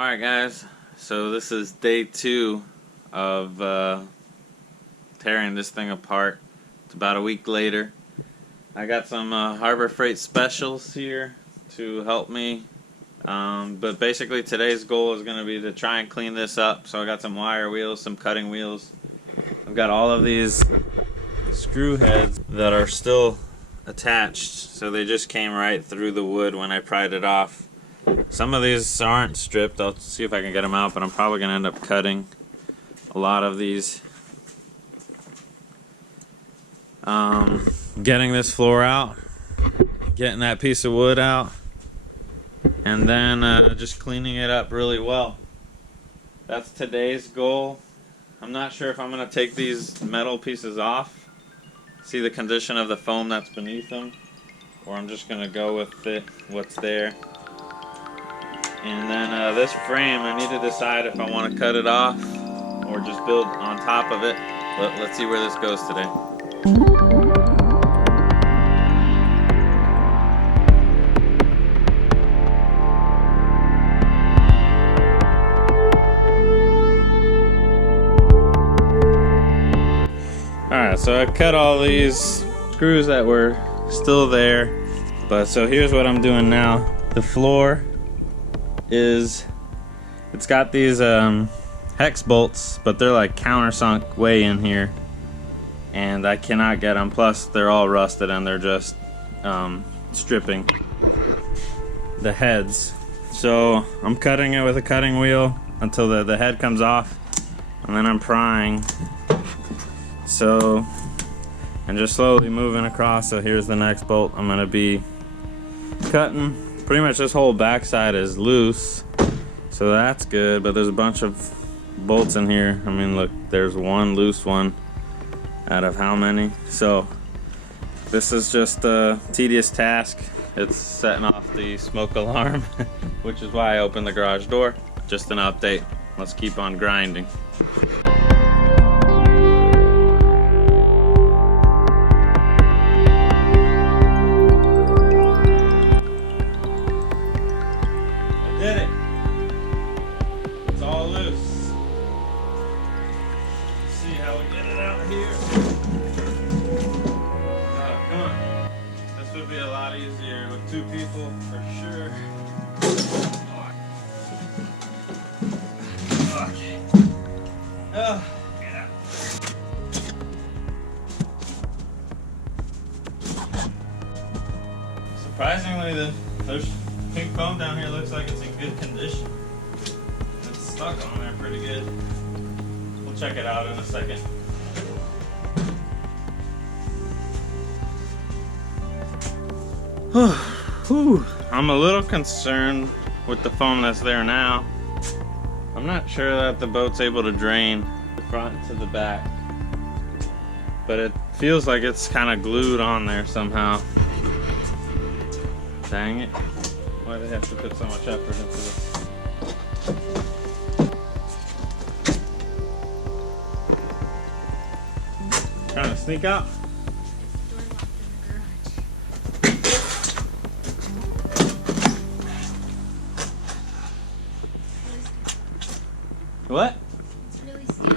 Alright guys, so this is day 2 of tearing this thing apart. It's about a week later. I got some Harbor Freight specials here to help me. But basically today's goal is going to be to try and clean this up. So I got some wire wheels, some cutting wheels. I've got all of these screw heads that are still attached. So they just came right through the wood when I pried it off. Some of these aren't stripped. I'll see if I can get them out, but I'm probably going to end up cutting a lot of these. Getting this floor out, getting that piece of wood out, and then just cleaning it up really well. That's today's goal. I'm not sure if I'm going to take these metal pieces off, see the condition of the foam that's beneath them, or I'm just going to go with what's there. And then this frame, I need to decide if I want to cut it off or just build on top of it. But let's see where this goes today. Alright, so I cut all these screws that were still there. But so here's what I'm doing now. The floor it's got these hex bolts, but they're like countersunk way in here, and I cannot get them. Plus they're all rusted and they're just stripping the heads. So I'm cutting it with a cutting wheel until the head comes off, and then I'm prying. So, and just slowly moving across. So here's the next bolt I'm gonna be cutting. Pretty much this whole backside is loose, so that's good, but there's a bunch of bolts in here. I mean, look, there's one loose one out of how many? So this is just a tedious task. It's setting off the smoke alarm, which is why I opened the garage door. Just an update. Let's keep on grinding. Did it. It's all loose. Let's see how we get it out here. Oh, come on. This would be a lot easier with 2 people for sure. Okay. Oh, yeah. Surprisingly, there's pink foam down here looks like it's in good condition. It's stuck on there pretty good. We'll check it out in a second. Whew. I'm a little concerned with the foam that's there now. I'm not sure that the boat's able to drain the front to the back, but it feels like it's kind of glued on there somehow. Dang it. Why do they have to put so much effort into this? Trying to sneak out? What? It's really steamy.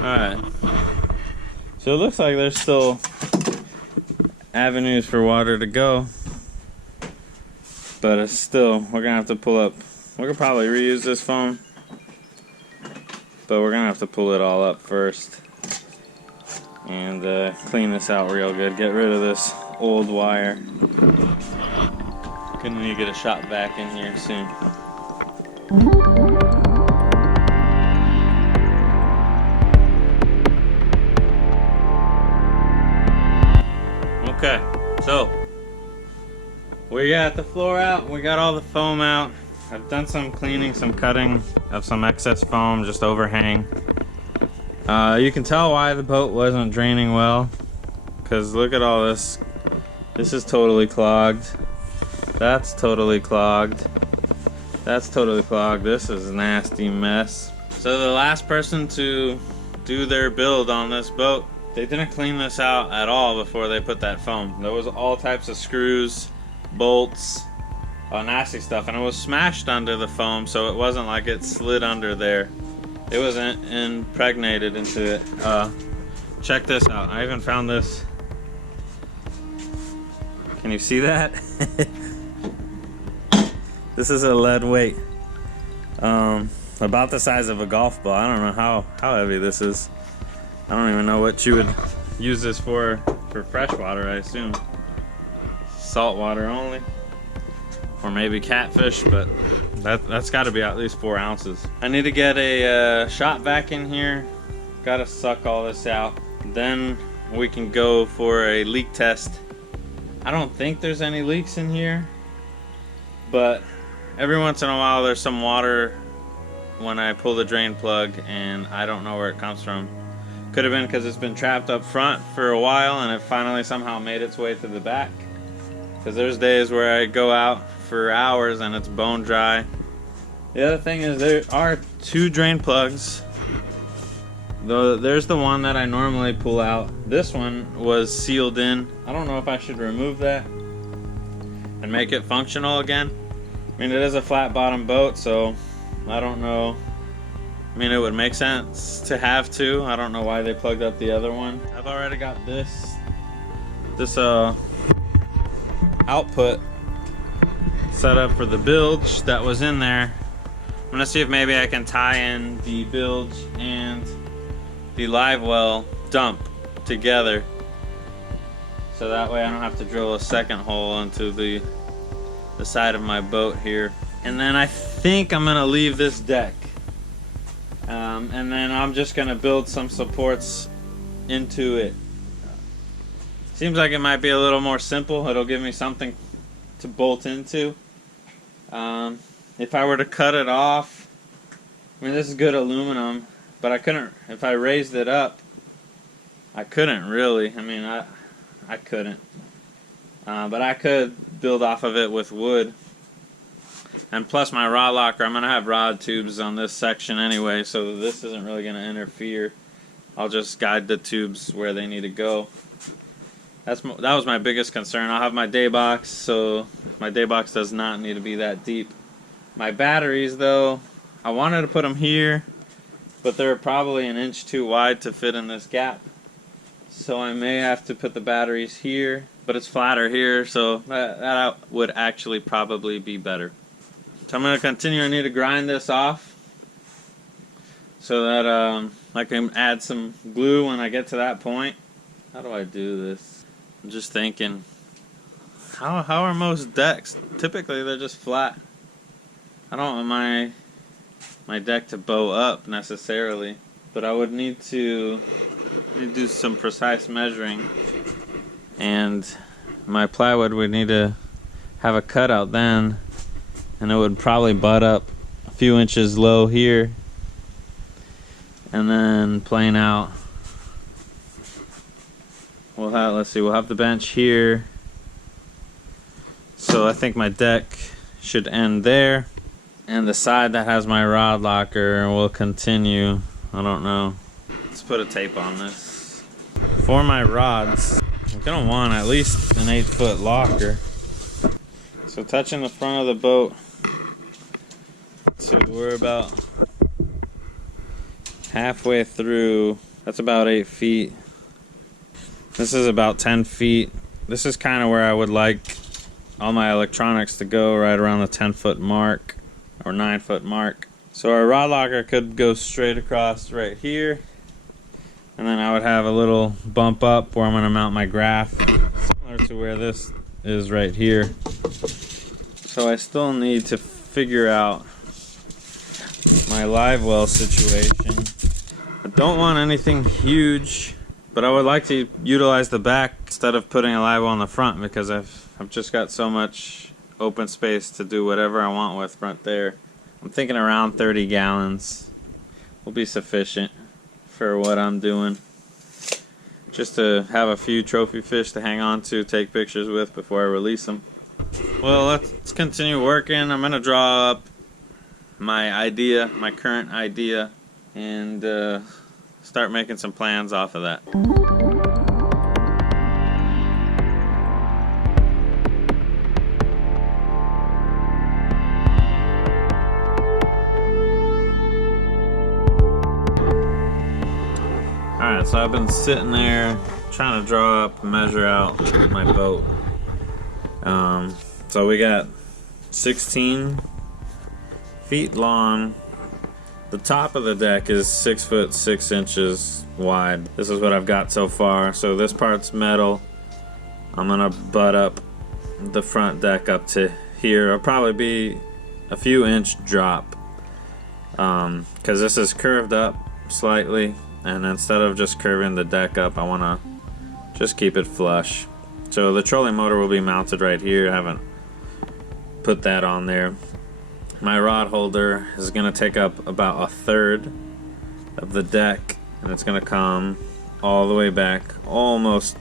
Alright. So it looks like there's still avenues for water to go. But it's still, we're gonna have to pull up. We could probably reuse this foam, but we're gonna have to pull it all up first and clean this out real good. Get rid of this old wire. Gonna need to get a shot back in here soon. Okay, so we got the floor out, we got all the foam out. I've done some cleaning, some cutting of some excess foam, just overhang. You can tell why the boat wasn't draining well, because look at all this. This is totally clogged. That's totally clogged. That's totally clogged. This is a nasty mess. So the last person to do their build on this boat, they didn't clean this out at all before they put that foam. There was all types of screws, bolts, nasty stuff, and it was smashed under the foam, so it wasn't like it slid under there. It was impregnated into it. Check this out. I even found this. Can you see that? This is a lead weight. About the size of a golf ball. I don't know how heavy this is. I don't even know what you would use this for freshwater, I assume. Saltwater only. Or maybe catfish, but that's got to be at least 4 ounces. I need to get a shop vac in here. Gotta suck all this out. Then we can go for a leak test. I don't think there's any leaks in here, but every once in a while there's some water when I pull the drain plug, and I don't know where it comes from. Could have been because it's been trapped up front for a while and it finally somehow made its way to the back. Because there's days where I go out for hours and it's bone dry. The other thing is there are 2 drain plugs. There's the one that I normally pull out. This one was sealed in. I don't know if I should remove that and make it functional again. I mean, it is a flat bottom boat, so I don't know. I mean, it would make sense to have 2. I don't know why they plugged up the other one. I've already got this output set up for the bilge that was in there. I'm gonna see if maybe I can tie in the bilge and the live well dump together, so that way I don't have to drill a second hole into the side of my boat here. And then I think I'm gonna leave this deck, and then I'm just gonna build some supports into it. Seems like it might be a little more simple. It'll give me something to bolt into. If I were to cut it off, I mean, this is good aluminum, but I couldn't, if I raised it up, I couldn't really. I mean, I couldn't. But I could build off of it with wood. And plus my rod locker, I'm going to have rod tubes on this section anyway, so this isn't really going to interfere. I'll just guide the tubes where they need to go. That was my biggest concern. I'll have my day box, so my day box does not need to be that deep. My batteries, though, I wanted to put them here, but they're probably an inch too wide to fit in this gap. So I may have to put the batteries here, but it's flatter here, so that would actually probably be better. So I'm going to continue. I need to grind this off so that I can add some glue when I get to that point. How do I do this? I'm just thinking, how are most decks? Typically they're just flat. I don't want my deck to bow up necessarily, but I would need to do some precise measuring, and my plywood would need to have a cutout then, and it would probably butt up a few inches low here and then plane out. We'll have the bench here, so I think my deck should end there, and the side that has my rod locker will continue. I don't know. Let's put a tape on this. For my rods, I'm gonna want at least an 8-foot locker. So touching the front of the boat, so we're about halfway through. That's about 8 feet. This is about 10 feet. This is kind of where I would like all my electronics to go, right around the 10-foot mark or 9-foot mark. So our rod locker could go straight across right here, and then I would have a little bump up where I'm going to mount my graph, similar to where this is right here. So I still need to figure out my live well situation. I don't want anything huge, but I would like to utilize the back instead of putting a live well in the front, because I've just got so much open space to do whatever I want with front there. I'm thinking around 30 gallons will be sufficient for what I'm doing. Just to have a few trophy fish to hang on to, take pictures with before I release them. Well, let's continue working. I'm going to draw up my idea, my current idea, and start making some plans off of that. Alright, so I've been sitting there trying to draw up, measure out my boat. So we got 16 feet long. The top of the deck is 6 foot 6 inches wide. This is what I've got so far. So this part's metal. I'm gonna butt up the front deck up to here. It'll probably be a few inch drop, because this is curved up slightly, and instead of just curving the deck up, I want to just keep it flush. So the trolling motor will be mounted right here. I haven't put that on there. My rod holder is going to take up about a third of the deck, and it's going to come all the way back almost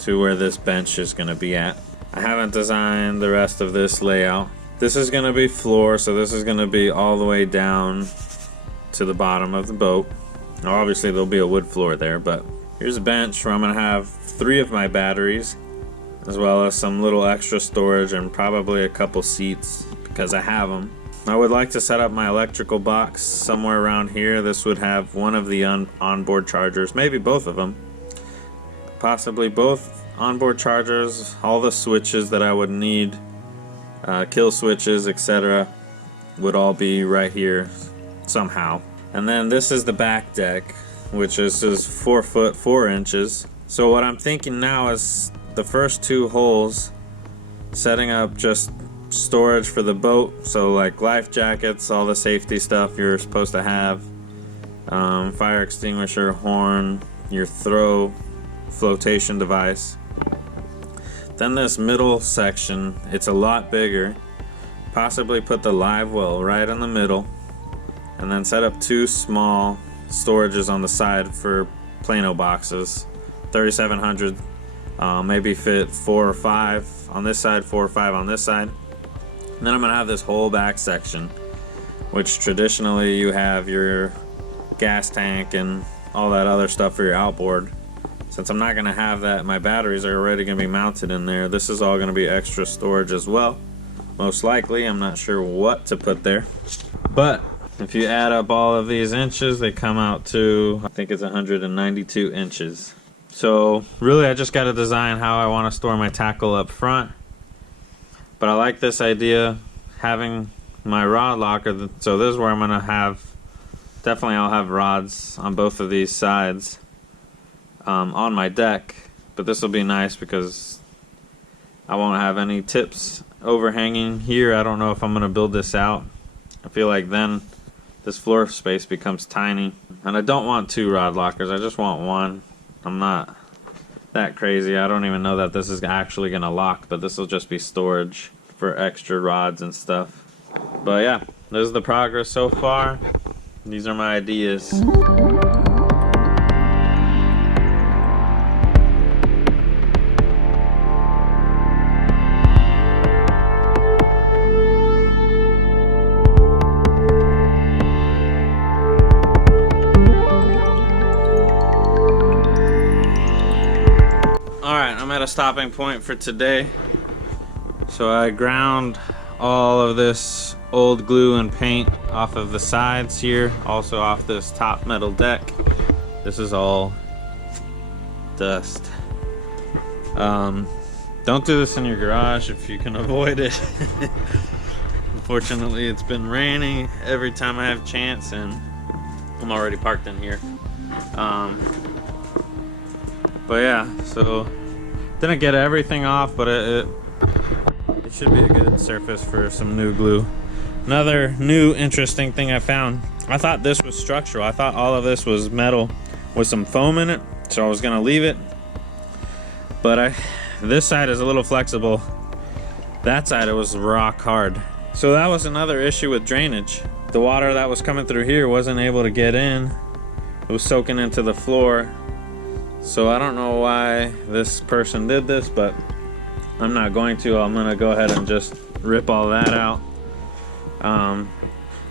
to where this bench is going to be at. I haven't designed the rest of this layout. This is going to be floor, so this is going to be all the way down to the bottom of the boat. Now, obviously there'll be a wood floor there, but here's a bench where I'm going to have 3 of my batteries, as well as some little extra storage and probably a couple seats because I have them. I would like to set up my electrical box somewhere around here. This would have one of the onboard chargers, maybe both of them. Possibly both onboard chargers, all the switches that I would need, kill switches, etc., would all be right here somehow. And then this is the back deck, which is 4 foot 4 inches. So what I'm thinking now is the first 2 holes, setting up just storage for the boat, so like life jackets, all the safety stuff you're supposed to have, fire extinguisher, horn, your flotation device. Then this middle section, it's a lot bigger. Possibly put the live well right in the middle, and then set up 2 small storages on the side for Plano boxes, 3700. Maybe fit 4 or 5 on this side, 4 or 5 on this side. And then I'm gonna have this whole back section, which traditionally you have your gas tank and all that other stuff for your outboard. Since I'm not gonna have that, my batteries are already gonna be mounted in there. This is all gonna be extra storage as well. Most likely, I'm not sure what to put there. But if you add up all of these inches, they come out to, I think it's 192 inches. So really I just gotta design how I wanna store my tackle up front. But I like this idea, having my rod locker. So this is where I'm gonna have, definitely I'll have rods on both of these sides on my deck. But this will be nice because I won't have any tips overhanging here. I don't know if I'm gonna build this out. I feel like then this floor space becomes tiny. And I don't want 2 rod lockers, I just want 1. I'm not that crazy. I don't even know that this is actually gonna lock, but this will just be storage for extra rods and stuff. But yeah, this is the progress so far. These are my ideas. Alright, I'm at a stopping point for today. So I ground all of this old glue and paint off of the sides here, also off this top metal deck. This is all dust. Don't do this in your garage if you can avoid it. Unfortunately, it's been raining every time I have a chance, and I'm already parked in here. But yeah, so didn't get everything off, but it should be a good surface for some new glue. Another new interesting thing I found, I thought this was structural. I thought all of this was metal with some foam in it, so I was gonna leave it. But this side is a little flexible. That side, it was rock hard. So that was another issue with drainage. The water that was coming through here wasn't able to get in. It was soaking into the floor. So I don't know why this person did this, but I'm not going to. I'm gonna go ahead and just rip all that out.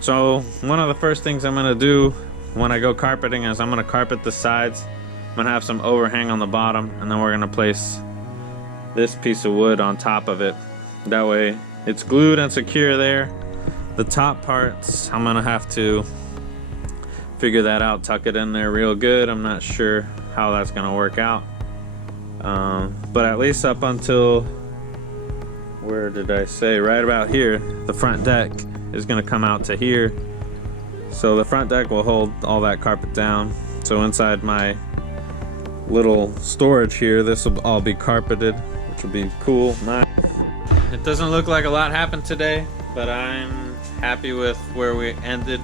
So one of the first things I'm gonna do when I go carpeting is I'm gonna carpet the sides. I'm gonna have some overhang on the bottom, and then we're gonna place this piece of wood on top of it. That way it's glued and secure there. The top parts, I'm gonna have to figure that out, tuck it in there real good. I'm not sure how that's gonna work out. But at least up until, where did I say? Right about here, the front deck is gonna come out to here. So the front deck will hold all that carpet down. So inside my little storage here, this will all be carpeted, which will be cool, nice. It doesn't look like a lot happened today, but I'm happy with where we ended.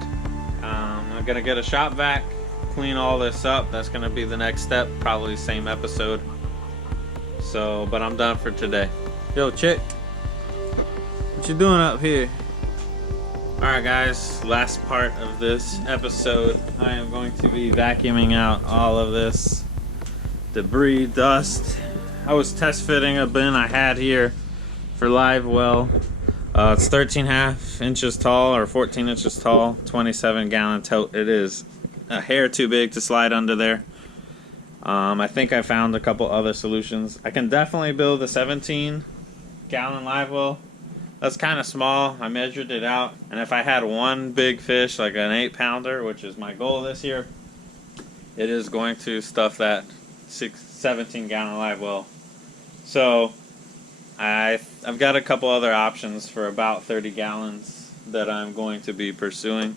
I'm gonna get a shop vac, clean all this up. That's gonna be the next step, probably same episode. So, but I'm done for today. Yo, chick, what you doing up here? Alright guys, last part of this episode. I am going to be vacuuming out all of this debris, dust. I was test fitting a bin I had here for live well. It's 13.5 inches tall or 14 inches tall, 27-gallon tote. It is a hair too big to slide under there. I think I found a couple other solutions. I can definitely build a 17-gallon live well. That's kind of small. I measured it out, and if I had one big fish, like an 8-pounder, which is my goal this year, it is going to stuff that 17-gallon live well. So I've got a couple other options for about 30 gallons that I'm going to be pursuing.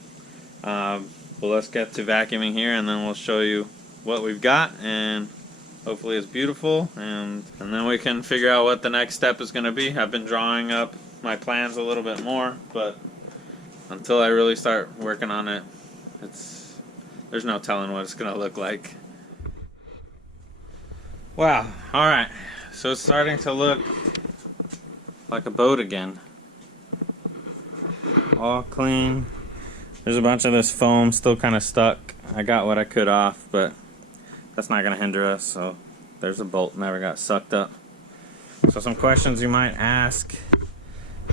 But let's get to vacuuming here, and then we'll show you what we've got, and hopefully it's beautiful, and then we can figure out what the next step is going to be. I've been drawing up my plans a little bit more, but until I really start working on it, there's no telling what it's going to look like. Wow, alright, so it's starting to look like a boat again. All clean. There's a bunch of this foam still kind of stuck. I got what I could off, but that's not going to hinder us. So there's a bolt, never got sucked up. So some questions you might ask.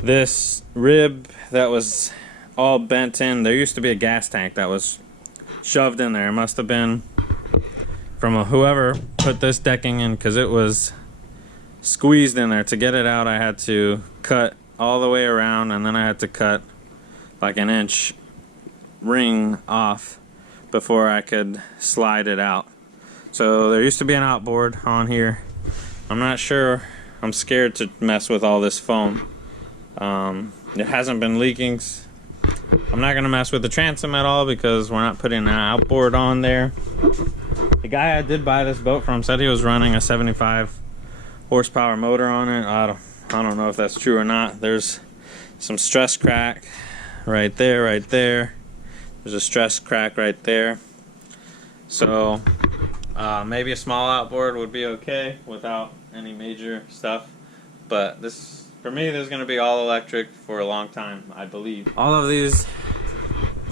This rib that was all bent in, there used to be a gas tank that was shoved in there. It must have been from whoever put this decking in, because it was squeezed in there. To get it out, I had to cut all the way around, and then I had to cut like an inch ring off before I could slide it out. So there used to be an outboard on here. I'm not sure. I'm scared to mess with all this foam. It hasn't been leaking. I'm not gonna mess with the transom at all because we're not putting an outboard on there. The guy I did buy this boat from said he was running a 75 horsepower motor on it. I don't know if that's true or not. There's some stress crack right there, right there. There's a stress crack right there. So maybe a small outboard would be okay without any major stuff. But this, for me, this is going to be all electric for a long time, I believe. All of these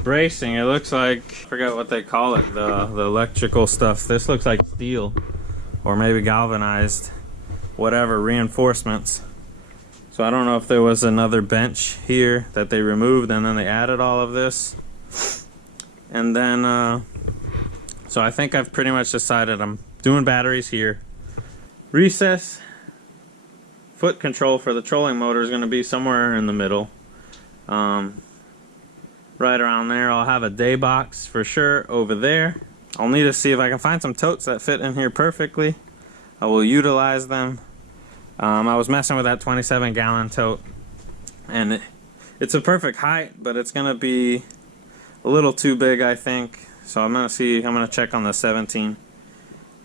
bracing, it looks like, I forget what they call it, the electrical stuff. This looks like steel or maybe galvanized, whatever, reinforcements. So I don't know if there was another bench here that they removed and then they added all of this. And then, so I think I've pretty much decided I'm doing batteries here. Recess foot control for the trolling motor is going to be somewhere in the middle. Right around there. I'll have a day box for sure over there. I'll need to see if I can find some totes that fit in here perfectly. I will utilize them. I was messing with that 27-gallon tote, and it's a perfect height, but it's going to be a little too big, I think. So I'm going to check on the 17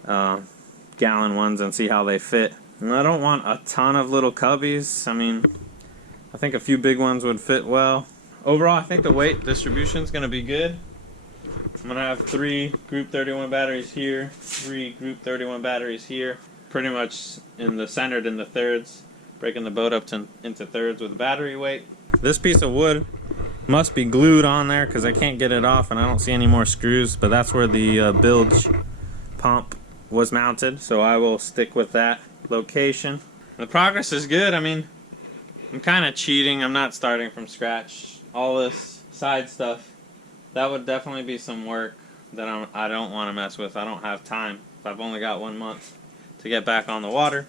gallon ones and see how they fit. And I don't want a ton of little cubbies. I mean, I think a few big ones would fit well. Overall, I think the weight distribution is going to be good. I'm going to have 3 Group 31 batteries here, 3 Group 31 batteries here, pretty much centered in the thirds, breaking the boat up into thirds with battery weight. This piece of wood must be glued on there because I can't get it off and I don't see any more screws, but that's where the bilge pump was mounted, so I will stick with that location. The progress is good. I mean, I'm kind of cheating. I'm not starting from scratch. All this side stuff, that would definitely be some work that I don't want to mess with. I don't have time. I've only got 1 month to get back on the water.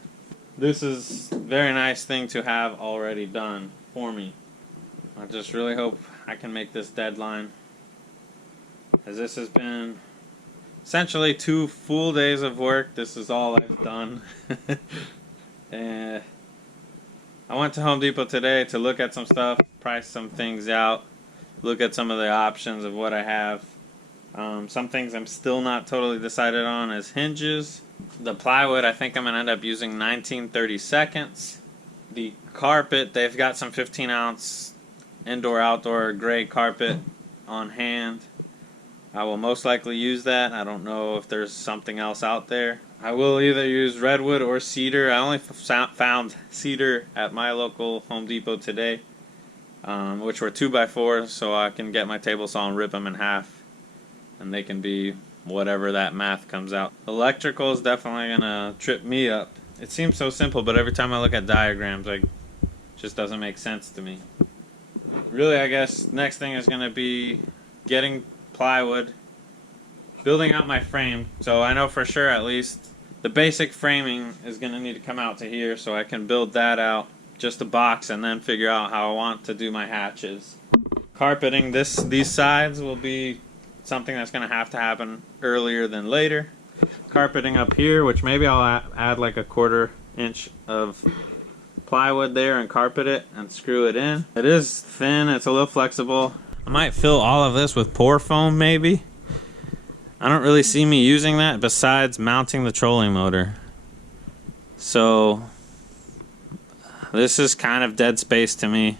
This is a very nice thing to have already done for me. I just really hope I can make this deadline, as this has been essentially 2 full days of work. This is all I've done. And I went to Home Depot today to look at some stuff, price some things out, look at some of the options of what I have. Some things I'm still not totally decided on is hinges. The plywood, I think I'm going to end up using 19/32. The carpet, they've got some 15-ounce indoor-outdoor gray carpet on hand. I will most likely use that. I don't know if there's something else out there. I will either use redwood or cedar. I only found cedar at my local Home Depot today, which were 2x4s, so I can get my table saw and rip them in half, and they can be whatever that math comes out. Electrical is definitely gonna trip me up. It seems so simple, but every time I look at diagrams, it just doesn't make sense to me. Really, I guess next thing is gonna be getting plywood, building out my frame. So I know for sure at least the basic framing is gonna need to come out to here, so I can build that out, just a box, and then figure out how I want to do my hatches. Carpeting these sides will be something that's going to happen earlier than later. Carpeting up here, which maybe I'll add like a 1/4 inch of plywood there and carpet it and screw it in. It is thin, it's a little flexible. I might fill all of this with pour foam maybe. I don't really see me using that besides mounting the trolling motor. So this is kind of dead space to me.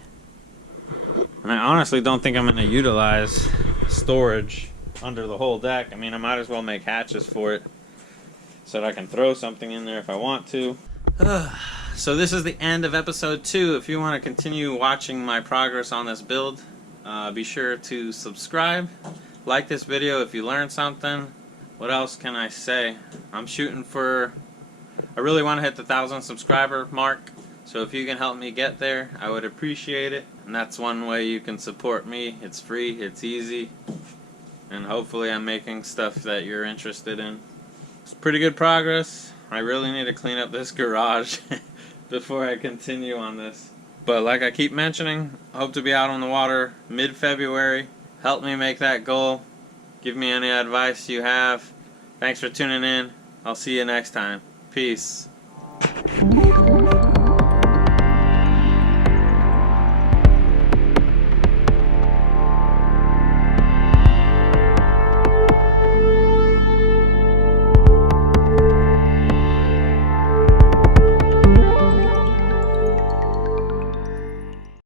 And I honestly don't think I'm going to utilize storage under the whole deck. I mean, I might as well make hatches for it so that I can throw something in there if I want to. So this is the end of episode 2. If you want to continue watching my progress on this build, be sure to subscribe. Like this video if you learned something. What else can I say? I'm shooting for... I really want to hit the 1,000 subscriber mark. So if you can help me get there, I would appreciate it. And that's one way you can support me. It's free, it's easy. And hopefully I'm making stuff that you're interested in. It's pretty good progress. I really need to clean up this garage before I continue on this. But like I keep mentioning, I hope to be out on the water mid-February. Help me make that goal. Give me any advice you have. Thanks for tuning in. I'll see you next time. Peace.